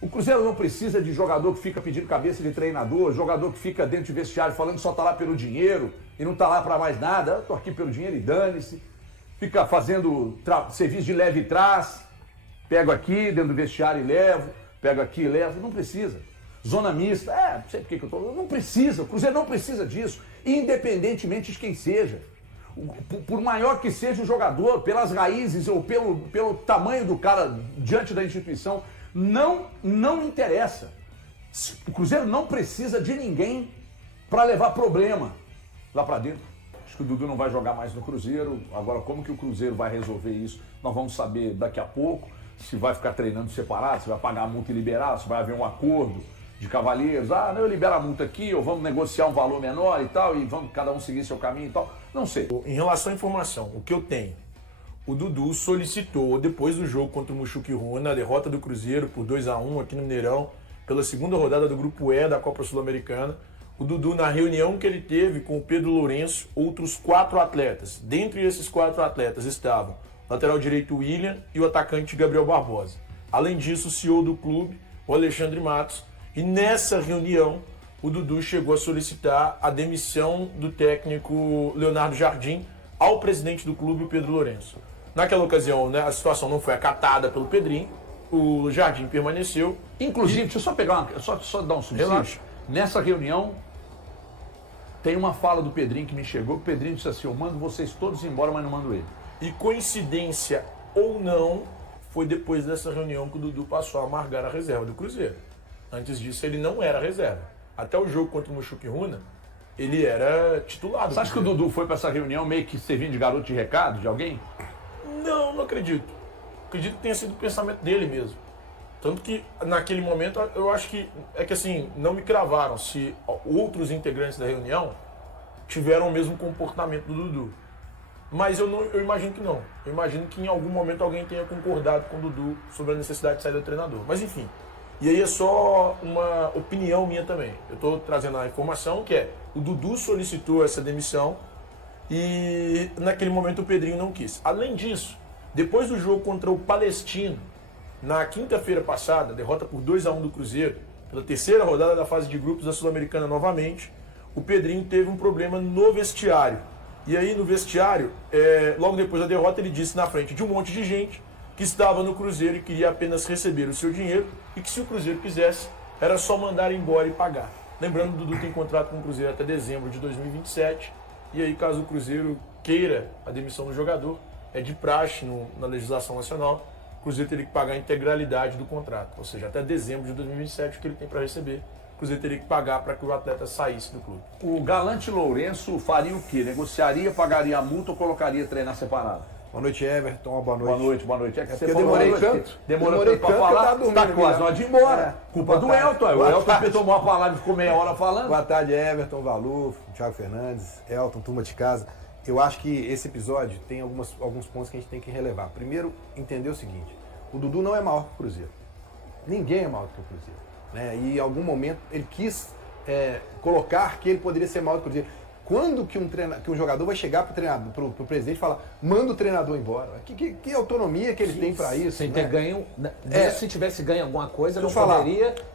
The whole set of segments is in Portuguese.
O Cruzeiro não precisa de jogador que fica pedindo cabeça de treinador, jogador que fica dentro de vestiário falando que só tá lá pelo dinheiro e não tá lá para mais nada. Eu tô aqui pelo dinheiro e dane-se. Fica fazendo serviço de leve e trás. Pego aqui dentro do vestiário e levo. Pego aqui e levo. Não precisa. Zona mista. Não sei por que eu tô... Não precisa. O Cruzeiro não precisa disso. Independentemente de quem seja. Por maior que seja o jogador, pelas raízes ou pelo tamanho do cara diante da instituição, não interessa. O Cruzeiro não precisa de ninguém para levar problema lá para dentro. Acho que o Dudu não vai jogar mais no Cruzeiro. Agora, como que o Cruzeiro vai resolver isso? Nós vamos saber daqui a pouco. Se vai ficar treinando separado, se vai pagar a multa e liberar, se vai haver um acordo de cavalheiros. Não, eu libero a multa aqui, ou vamos negociar um valor menor e tal, e vamos cada um seguir seu caminho e tal. Não sei. Em relação à informação, o que eu tenho, o Dudu solicitou, depois do jogo contra o Mushuki Runa, a derrota do Cruzeiro por 2-1 aqui no Mineirão, pela segunda rodada do Grupo E da Copa Sul-Americana, o Dudu, na reunião que ele teve com o Pedro Lourenço, outros 4 atletas. Dentre esses 4 atletas estavam o lateral direito William e o atacante Gabriel Barbosa. Além disso, o CEO do clube, o Alexandre Matos. E nessa reunião, o Dudu chegou a solicitar a demissão do técnico Leonardo Jardim ao presidente do clube, o Pedro Lourenço. Naquela ocasião, né, a situação não foi acatada pelo Pedrinho, o Jardim permaneceu. Inclusive, deixa eu só pegar só dar um subsídio. Relaxa. Nessa reunião, tem uma fala do Pedrinho que me chegou. O Pedrinho disse assim: eu mando vocês todos embora, mas não mando ele. E coincidência ou não, foi depois dessa reunião que o Dudu passou a amargar a reserva do Cruzeiro. Antes disso, ele não era reserva. Até o jogo contra o Mushuki Runa, ele era titular. Você acha que o Dudu foi para essa reunião meio que servindo de garoto de recado de alguém? Não acredito. Acredito que tenha sido o pensamento dele mesmo. Tanto que, naquele momento, eu acho que... É que assim, não me cravaram se outros integrantes da reunião tiveram o mesmo comportamento do Dudu. Mas eu imagino que não. Eu imagino que em algum momento alguém tenha concordado com o Dudu sobre a necessidade de sair do treinador. Mas enfim... E aí é só uma opinião minha também. Eu estou trazendo a informação que o Dudu solicitou essa demissão e naquele momento o Pedrinho não quis. Além disso, depois do jogo contra o Palestino, na quinta-feira passada, derrota por 2-1 do Cruzeiro, pela terceira rodada da fase de grupos da Sul-Americana novamente, o Pedrinho teve um problema no vestiário. E aí no vestiário, logo depois da derrota, ele disse na frente de um monte de gente que estava no Cruzeiro e queria apenas receber o seu dinheiro e que se o Cruzeiro quisesse, era só mandar embora e pagar. Lembrando, o Dudu tem contrato com o Cruzeiro até dezembro de 2027 e aí caso o Cruzeiro queira a demissão do jogador, é de praxe na legislação nacional, o Cruzeiro teria que pagar a integralidade do contrato, ou seja, até dezembro de 2027 o que ele tem para receber, o Cruzeiro teria que pagar para que o atleta saísse do clube. O Galante Lourenço faria o quê? Negociaria, pagaria a multa ou colocaria treinar separado? Boa noite, Everton. Boa noite. Boa noite. É que É você porque eu falou demorei hoje, tanto. Demorou tanto pra falar. Tá quase na hora de ir embora. Culpa do Elton. O Elton tomou a palavra e ficou meia hora falando. Boa tarde, Everton, Valufo, Thiago Fernandes, Elton, turma de casa. Eu acho que esse episódio tem alguns pontos que a gente tem que relevar. Primeiro, entender o seguinte: o Dudu não é maior que o Cruzeiro. Ninguém é maior que o Cruzeiro. Né? E em algum momento ele quis colocar que ele poderia ser maior que o Cruzeiro. Quando que um jogador vai chegar pro presidente e falar, manda o treinador embora? Que autonomia que ele tem para isso? Sem né? ter ganho, se tivesse ganho alguma coisa, não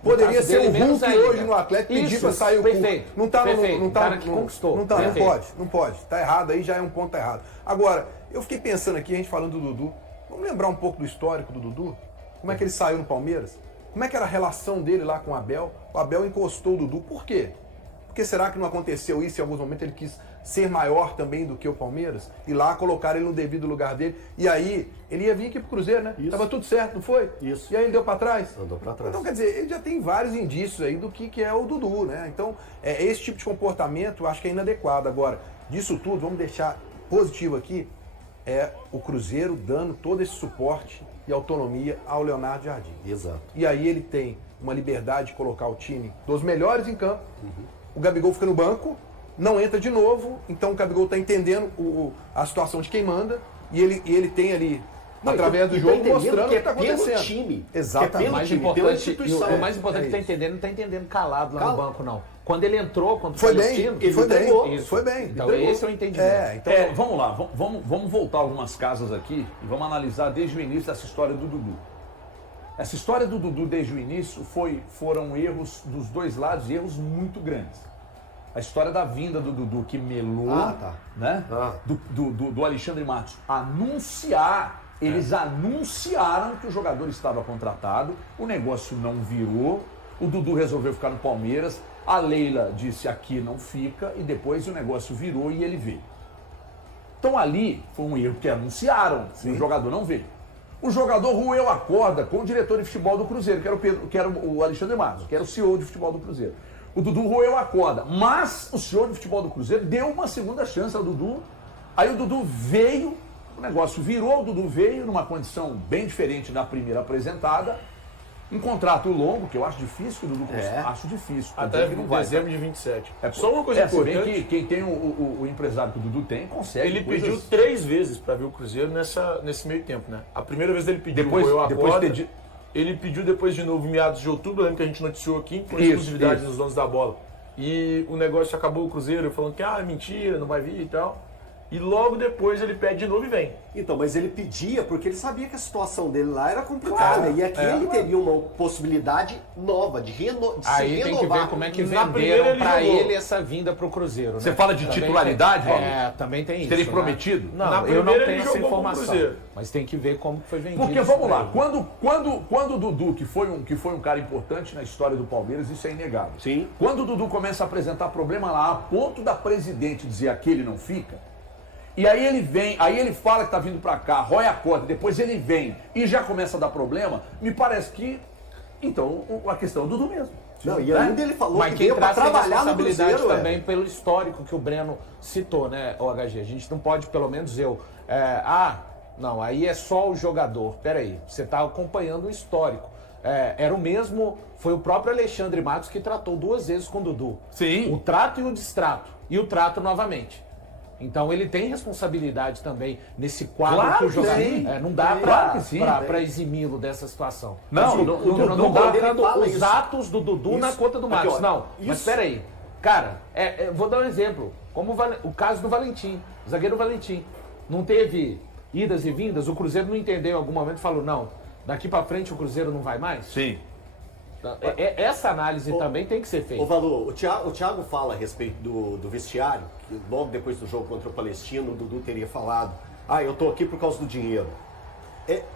poderia ser o Hulk hoje no Atlético pedir para sair o perfeito, Não tá perfeito, cara que conquistou. Não pode. Tá errado, aí já é um ponto tá errado. Agora, eu fiquei pensando aqui, a gente falando do Dudu, vamos lembrar um pouco do histórico do Dudu? Como é que ele saiu no Palmeiras? Como é que era a relação dele lá com o Abel? O Abel encostou o Dudu, por quê? Porque será que não aconteceu isso em alguns momentos? Ele quis ser maior também do que o Palmeiras? E lá colocar ele no devido lugar dele. E aí, ele ia vir aqui pro Cruzeiro, né? Isso. Tava tudo certo, não foi? Isso. E aí ele deu pra trás? Andou pra trás. Então, quer dizer, ele já tem vários indícios aí do que é o Dudu, né? Então, esse tipo de comportamento eu acho que é inadequado. Agora, disso tudo, vamos deixar positivo aqui, o Cruzeiro dando todo esse suporte e autonomia ao Leonardo Jardim. Exato. E aí ele tem uma liberdade de colocar o time dos melhores em campo. O Gabigol fica no banco, não entra de novo, então o Gabigol está entendendo a situação de quem manda e ele tem ali, através do jogo, mostrando o que está acontecendo. Pelo time. Exatamente. O mais importante, o mais importante que está entendendo, não está entendendo calado lá no banco, não. Quando ele entrou contra o Palestino, ele foi bem. Isso. Foi bem. Então esse é o entendimento. Vamos lá, vamos voltar algumas casas aqui e vamos analisar desde o início essa história do Dudu. Essa história do Dudu desde o início foram erros dos dois lados, erros muito grandes. A história da vinda do Dudu que melou, né? Do Alexandre Matos anunciar. Eles anunciaram que o jogador estava contratado, o negócio não virou, o Dudu resolveu ficar no Palmeiras, a Leila disse aqui não fica, e depois o negócio virou e ele veio. Então ali foi um erro que anunciaram, o jogador não veio. O jogador roeu a corda com o diretor de futebol do Cruzeiro, que era o Alexandre Matos, que era o CEO de futebol do Cruzeiro. O Dudu roeu a corda, mas o CEO de futebol do Cruzeiro deu uma segunda chance ao Dudu, aí o Dudu veio. O negócio virou, o Dudu veio numa condição bem diferente da primeira apresentada. Um contrato longo, que eu acho difícil que o Dudu consiga. Acho difícil. Até dezembro de 27. Só uma coisa importante. Se bem que quem tem o empresário que o Dudu tem, consegue. Ele pediu 3 vezes para ver o Cruzeiro nesse meio tempo, né? A primeira vez ele pediu, ele pediu depois de novo, meados de outubro, eu lembro que a gente noticiou aqui, com exclusividade dos donos da bola. E o negócio acabou, o Cruzeiro falando que, mentira, não vai vir e tal. E logo depois ele pede de novo e vem. Então, mas ele pedia porque ele sabia que a situação dele lá era complicada. E aqui ele teria uma possibilidade nova de se renovar. Aí tem que ver como é que venderam pra ele essa vinda pro Cruzeiro. Né? Você fala de titularidade, Valdir? Também tem isso. Teria né? prometido? Não, eu não tenho essa informação. Mas tem que ver como foi vendido. Porque vamos lá, quando o Dudu, que foi um cara importante na história do Palmeiras, isso é inegável. Sim. Quando o Dudu começa a apresentar problema lá, a ponto da presidente dizer aquele não fica. E aí ele vem, aí ele fala que tá vindo pra cá, rói a corda, depois ele vem e já começa a dar problema, me parece que, então, a questão é o Dudu mesmo. Não, e ainda ele falou mas que veio pra trabalhar no Cruzeiro. Também pelo histórico que o Breno citou, né, o HG? A gente não pode, pelo menos não, aí é só o jogador. Peraí, você tá acompanhando o histórico. Era o mesmo, foi o próprio Alexandre Matos que tratou 2 vezes com o Dudu. Sim. O trato e o distrato. E o trato novamente. Então ele tem responsabilidade também nesse quadro que o jogador. Não dá para eximi-lo dessa situação. Não dá os atos do Dudu na conta do Matos. Mas espera aí. Cara, vou dar um exemplo. Como o caso do Valentim, o zagueiro Valentim. Não teve idas e vindas, o Cruzeiro não entendeu em algum momento e falou, não, daqui para frente o Cruzeiro não vai mais? Sim. Essa análise também tem que ser feita. Ô Valor, o Thiago fala a respeito do vestiário, que logo depois do jogo contra o Palestino, o Dudu teria falado, eu tô aqui por causa do dinheiro.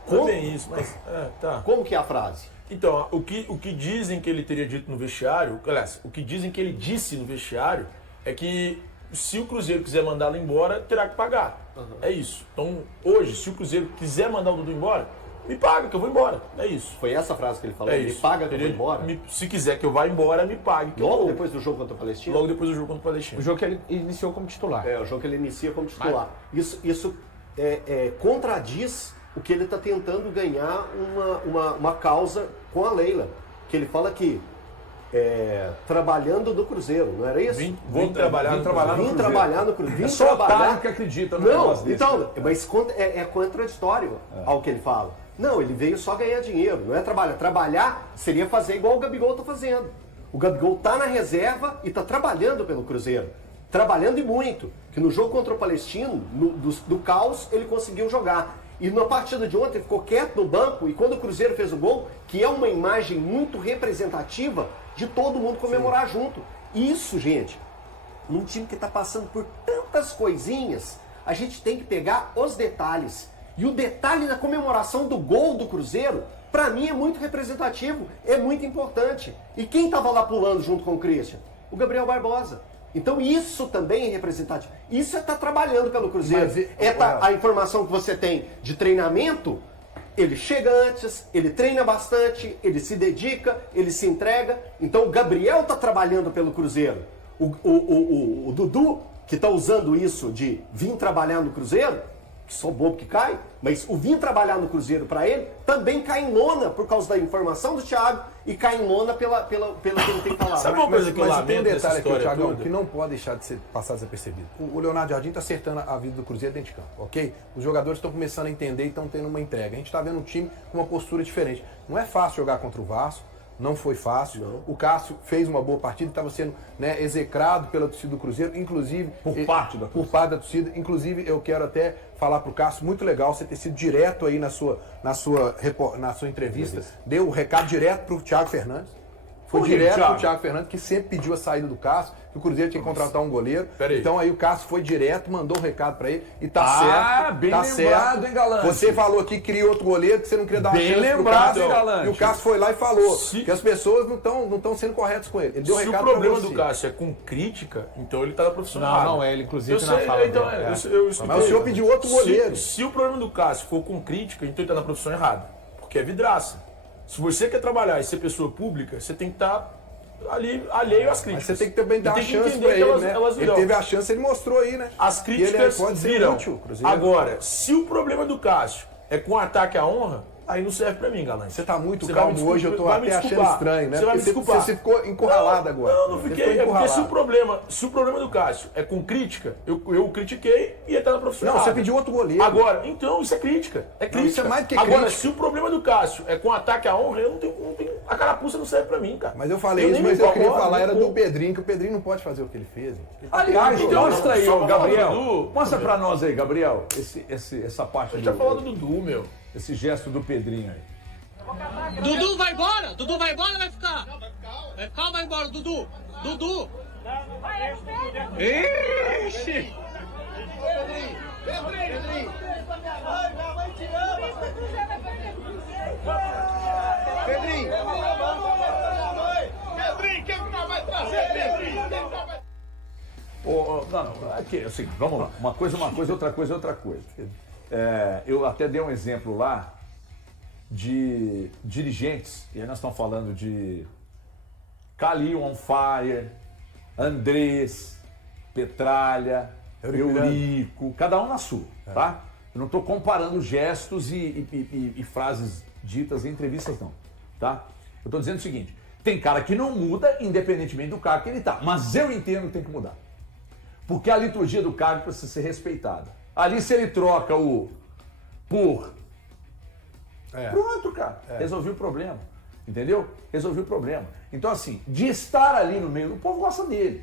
Também isso, mas... tá. Como que é a frase? Então, o que dizem que ele teria dito no vestiário, aliás, o que dizem que ele disse no vestiário, é que se o Cruzeiro quiser mandá-lo embora, terá que pagar. É isso. Então, hoje, se o Cruzeiro quiser mandar o Dudu embora, me paga que eu vou embora. É isso. Foi essa frase que ele falou? Me paga que eu vou embora? Se quiser que eu vá embora, me pague. Logo depois do jogo contra o Palestino? Logo depois do jogo contra o Palestino. O jogo que ele iniciou como titular. O jogo que ele inicia como titular. Isso contradiz o que ele está tentando ganhar uma causa com a Leila. Que ele fala que trabalhando no Cruzeiro, não era isso? Vim trabalhar no Cruzeiro. É só otário que acredita no negócio desse. Então, mas é contraditório ao que ele fala. Não, ele veio só ganhar dinheiro, não é trabalhar. Trabalhar seria fazer igual o Gabigol está fazendo. O Gabigol está na reserva e está trabalhando pelo Cruzeiro. Trabalhando e muito. Que no jogo contra o Palestino, do caos, ele conseguiu jogar. E na partida de ontem ele ficou quieto no banco e quando o Cruzeiro fez o gol, que é uma imagem muito representativa de todo mundo comemorar junto. Isso, gente, num time que está passando por tantas coisinhas, a gente tem que pegar os detalhes. E o detalhe da comemoração do gol do Cruzeiro, para mim é muito representativo, é muito importante. E quem estava lá pulando junto com o Christian? O Gabriel Barbosa. Então isso também é representativo. Isso é estar trabalhando pelo Cruzeiro. A informação que você tem de treinamento, ele chega antes, ele treina bastante, ele se dedica, ele se entrega. Então o Gabriel está trabalhando pelo Cruzeiro. O Dudu, que está usando isso de vir trabalhar no Cruzeiro, que só bobo que cai, mas o vir trabalhar no Cruzeiro para ele também cai em lona por causa da informação do Thiago e cai em lona pelo que ele tem falado. Sabe uma coisa que eu lamento tem um detalhe aqui, Thiago, toda? que não pode deixar de ser passado desapercebido. O Leonardo Jardim está acertando a vida do Cruzeiro dentro de campo, ok? Os jogadores estão começando a entender e estão tendo uma entrega. A gente está vendo um time com uma postura diferente. Não é fácil jogar contra o Vasco, não foi fácil. O Cássio fez uma boa partida, estava sendo, né, execrado pela torcida do Cruzeiro, inclusive... Por parte da torcida. Inclusive, eu quero até falar pro Cássio, muito legal você ter sido direto aí na sua entrevista, deu o recado direto pro Thiago Fernandes. Foi direto pro Thiago Fernandes, que sempre pediu a saída do Cássio, que o Cruzeiro tinha que contratar um goleiro. Então aí o Cássio foi direto, mandou um recado pra ele e tá certo. Bem tá lembrado, certo. Hein, Galante? Você falou que queria outro goleiro, que você não queria dar uma Bem chance pro lembrado, Cássio. hein, Galante? E o Cássio foi lá e falou que as pessoas não estão sendo corretas com ele. Ele deu Se o recado problema pra você. do Cássio é com crítica, então ele tá na profissão Não, errada. não é, ele inclusive Eu na sei, fala então, dele, eu escutei. Mas o senhor pediu outro goleiro. Se o problema do Cássio for com crítica, então ele tá na profissão errada. Porque é vidraça. Se você quer trabalhar e ser pessoa pública, você tem que estar ali alheio às Mas críticas. você tem que também dar E a tem que chance entender pra que ele, elas- né? elas Ele virão. teve a chance, ele mostrou aí, né? As E ele críticas pode ser viram. útil, Cruzeiro. Agora, se o problema do Cássio é com ataque à honra, aí não serve pra mim, Galante. Você tá muito Você vai me calmo hoje, eu tô vai me até achando desculpar. estranho, né? Você vai me Porque desculpar. você ficou encurralado agora. Não, não Você fiquei. ficou É porque se encurralado. o problema do Cássio é com crítica, eu critiquei e ele tá na profissão Não, errada. você pediu outro goleiro. Agora, então, isso é crítica. É crítica. isso é mais do que Agora, crítica. se o problema do Cássio é com ataque à honra, eu não tenho a carapuça não serve pra mim, cara. Mas eu falei nem isso, me mas eu queria incomodo, falar nem era pouco. do Pedrinho, que o Pedrinho não pode fazer o que ele fez. Gente. Aliás, Então, mostra aí, só ô, pra falar Gabriel. do Dudu. Mostra pra nós aí, Gabriel, essa parte A gente tá falando do Dudu, meu. esse gesto do Pedrinho aí. Dudu vai embora? Dudu vai embora ou vai ficar? Vai ficar ou vai embora, Dudu? Dudu! Ixi! Pedrinho, quem que nós vai trazer, Pedrinho? Não, aqui, assim, vamos lá. Uma coisa, outra coisa, outra coisa. Eu até dei um exemplo lá de dirigentes, e aí nós estamos falando de Calil on Fire, Andrés, Petralha, Eurico, cada um na sua, tá? Eu não estou comparando gestos e frases ditas em entrevistas, não, tá? Eu estou dizendo o seguinte, tem cara que não muda independentemente do cargo que ele tá, mas eu entendo que tem que mudar. Porque a liturgia do cargo precisa ser respeitada. Ali se ele troca o por... Pronto, cara. Resolvi o problema. Entendeu? Resolvi o problema. Então, assim, de estar ali no meio, o povo gosta dele.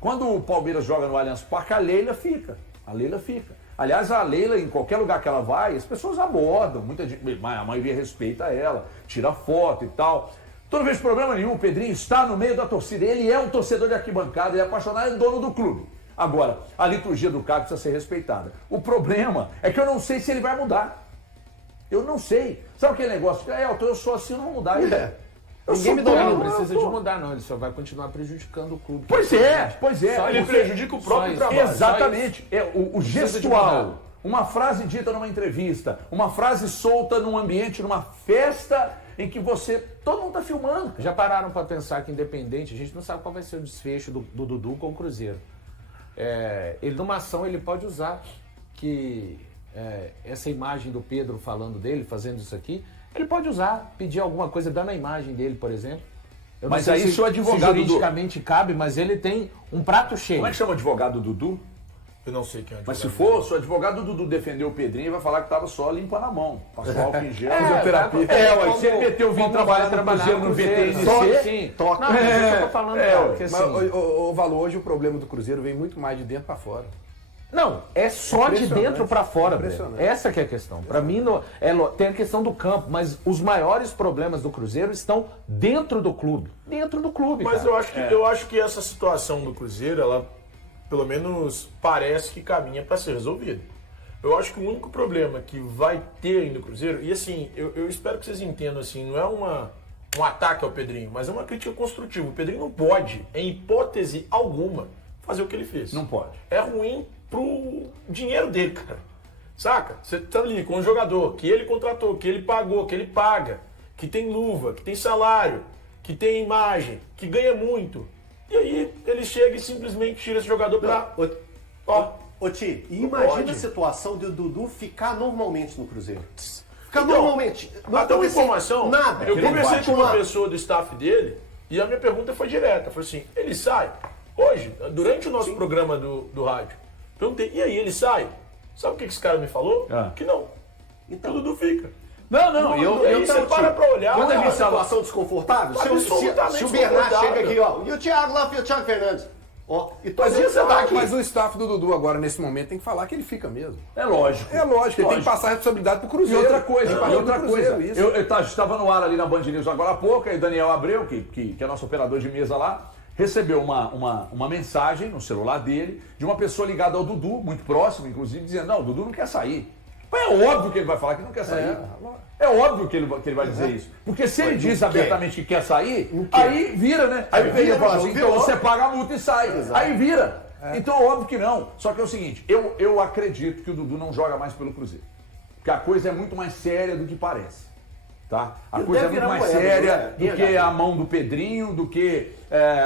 Quando o Palmeiras joga no Allianz Parque, a Leila fica. A Leila fica. Aliás, a Leila, em qualquer lugar que ela vai, as pessoas abordam. Muita gente, a maioria respeita ela, tira foto e tal. Então não vejo problema nenhum. O Pedrinho está no meio da torcida. Ele é um torcedor de arquibancada, ele é apaixonado, ele é dono do clube. Agora, a liturgia do cargo precisa ser respeitada. O problema é que eu não sei se ele vai mudar. Eu não sei. Sabe aquele negócio? Elton, eu sou assim, eu não vou mudar. Ninguém me domina, não precisa de mudar, não. Ele só vai continuar prejudicando o clube. Pois é. Só Ele isso. prejudica o próprio Só isso. trabalho. Exatamente. O Precisa de gestual, mudar. uma frase dita numa entrevista, uma frase solta num ambiente, numa festa em que todo mundo está filmando. Já pararam para pensar que independente, a gente não sabe qual vai ser o desfecho do Dudu com o Cruzeiro. Ele numa ação ele pode usar que essa imagem do Pedro falando dele, fazendo isso aqui, ele pode usar, pedir alguma coisa dando a imagem dele, por exemplo. Eu não Mas sei aí se seu advogado juridicamente cabe, mas ele tem um prato cheio. Como é que chama o advogado do Dudu? Eu não sei quem é o Mas se advogado. for, o advogado do Dudu defender o Pedrinho, ele vai falar que estava só limpando a mão. Passou álcool em gel, fisioterapia. ué, se ele meteu o vinho trabalhar no Cruzeiro no VTNC, Sim, toca. Não, mas eu tô falando, cara, que Mas, assim, ô, Valor, hoje o problema do Cruzeiro vem muito mais de dentro para fora. não, é só de Impressionante. dentro pra fora, Impressionante. Breno. Essa que é a questão. Pra mim, tem a questão do campo, mas os maiores problemas do Cruzeiro estão dentro do clube. Dentro do clube, Mas cara. eu acho que essa situação do Cruzeiro, ela pelo menos parece que caminha para ser resolvida. Eu acho que o único problema que vai ter aí no Cruzeiro, e assim, eu espero que vocês entendam, assim, não é um ataque ao Pedrinho, mas é uma crítica construtiva. O Pedrinho não pode, em hipótese alguma, fazer o que ele fez. não pode. É ruim pro dinheiro dele, cara. Saca? Você tá ali com um jogador que ele contratou, que ele pagou, que ele paga, que tem luva, que tem salário, que tem imagem, que ganha muito. E aí ele chega e simplesmente tira esse jogador pra... Ô Ti, e Não imagina pode. a situação de o Dudu ficar normalmente no Cruzeiro. Ficar Então, normalmente. Não Até uma acontecer informação, Nada. eu Ele conversei bate com uma lá. pessoa do staff dele e a minha pergunta foi direta. Foi assim, ele sai? Hoje, durante o nosso programa do rádio, perguntei, e aí, ele sai? Sabe o que esse cara me falou? Ah. Que não. Então. Que o Dudu fica. Não, eu você para pra olhar. Quando a Não é gente uma fala- situação desconfortável? Absolutamente Se o Bernard desconfortável. chega aqui, ó, e o Thiago lá, o Thiago Fernandes, ó, e todo dia você tá aqui. Mas o staff do Dudu agora, nesse momento, tem que falar que ele fica mesmo. É lógico. É lógico, ele tem que passar a responsabilidade pro E Cruzeiro. outra coisa, Tem que passar pro Cruzeiro, isso. eu estava no ar ali na Band News agora há pouco, aí o Daniel Abreu, que é nosso operador de mesa lá, recebeu uma mensagem no celular dele de uma pessoa ligada ao Dudu, muito próximo, inclusive, dizendo, não, o Dudu não quer sair. Mas é óbvio que ele vai falar que não quer sair. É óbvio que ele vai dizer isso. Porque se ele diz abertamente que quer sair, aí vira, né? Aí o Pedro fala assim, então você paga a multa e sai. Aí vira. Então é óbvio que não. Só que é o seguinte, eu acredito que o Dudu não joga mais pelo Cruzeiro. Porque a coisa é muito mais séria do que parece. Tá? A coisa é muito mais séria do que a mão do Pedrinho, do que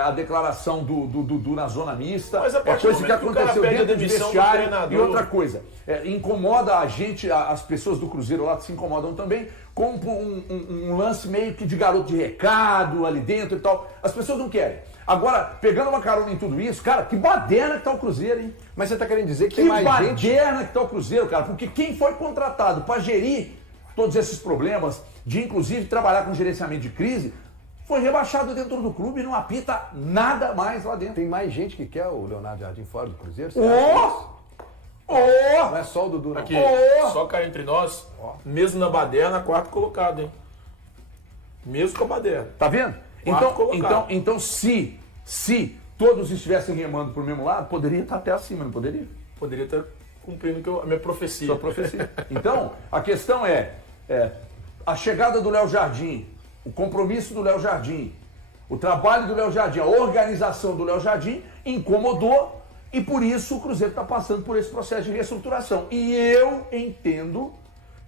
a declaração do Dudu na zona mista. Mas a É partir do coisa que momento que o cara aconteceu pede a dentro do demissão do vestiário. treinador. E outra coisa, incomoda a gente, as pessoas do Cruzeiro lá se incomodam também com um lance meio que de garoto de recado ali dentro e tal. As pessoas não querem. Agora, pegando uma carona em tudo isso, cara, que baderna que tá o Cruzeiro, hein? Mas você tá querendo dizer que Que tem mais gente... baderna que tá o Cruzeiro, cara. Porque quem foi contratado para gerir todos esses problemas, de inclusive trabalhar com gerenciamento de crise, foi rebaixado dentro do clube e não apita nada mais lá dentro. Tem mais gente que quer o Leonardo Jardim fora do Cruzeiro? Você acha isso? Não é só o Dudu, não. Aqui, só cá entre nós, mesmo na baderna, quarto colocado, hein? Mesmo com a baderna. Tá vendo? Quarto colocado. Então se todos estivessem remando pro mesmo lado, poderia estar até acima, não poderia? Poderia estar cumprindo a minha profecia. Sua profecia. Então, a questão é a chegada do Léo Jardim, o compromisso do Léo Jardim, o trabalho do Léo Jardim, a organização do Léo Jardim incomodou e por isso o Cruzeiro está passando por esse processo de reestruturação. E eu entendo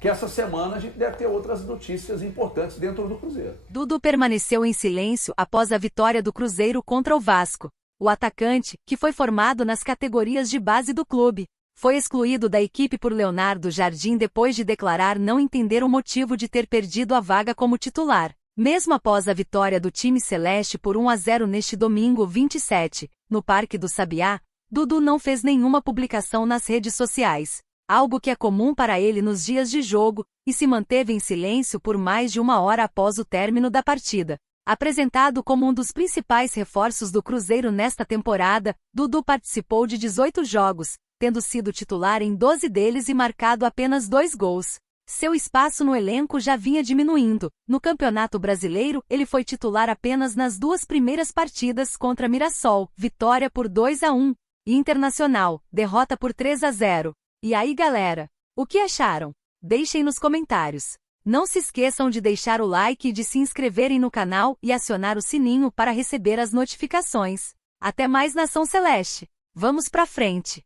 que essa semana a gente deve ter outras notícias importantes dentro do Cruzeiro. Dudu permaneceu em silêncio após a vitória do Cruzeiro contra o Vasco. O atacante, que foi formado nas categorias de base do clube, foi excluído da equipe por Leonardo Jardim depois de declarar não entender o motivo de ter perdido a vaga como titular. Mesmo após a vitória do time celeste por 1-0 neste domingo 27, no Parque do Sabiá, Dudu não fez nenhuma publicação nas redes sociais, algo que é comum para ele nos dias de jogo, e se manteve em silêncio por mais de 1 hora após o término da partida. Apresentado como um dos principais reforços do Cruzeiro nesta temporada, Dudu participou de 18 jogos, tendo sido titular em 12 deles e marcado apenas 2 gols. Seu espaço no elenco já vinha diminuindo. No Campeonato Brasileiro, ele foi titular apenas nas 2 primeiras partidas contra Mirassol, vitória por 2-1, e Internacional, derrota por 3-0. E aí, galera? O que acharam? Deixem nos comentários. Não se esqueçam de deixar o like e de se inscreverem no canal e acionar o sininho para receber as notificações. Até mais, Nação Celeste! Vamos pra frente!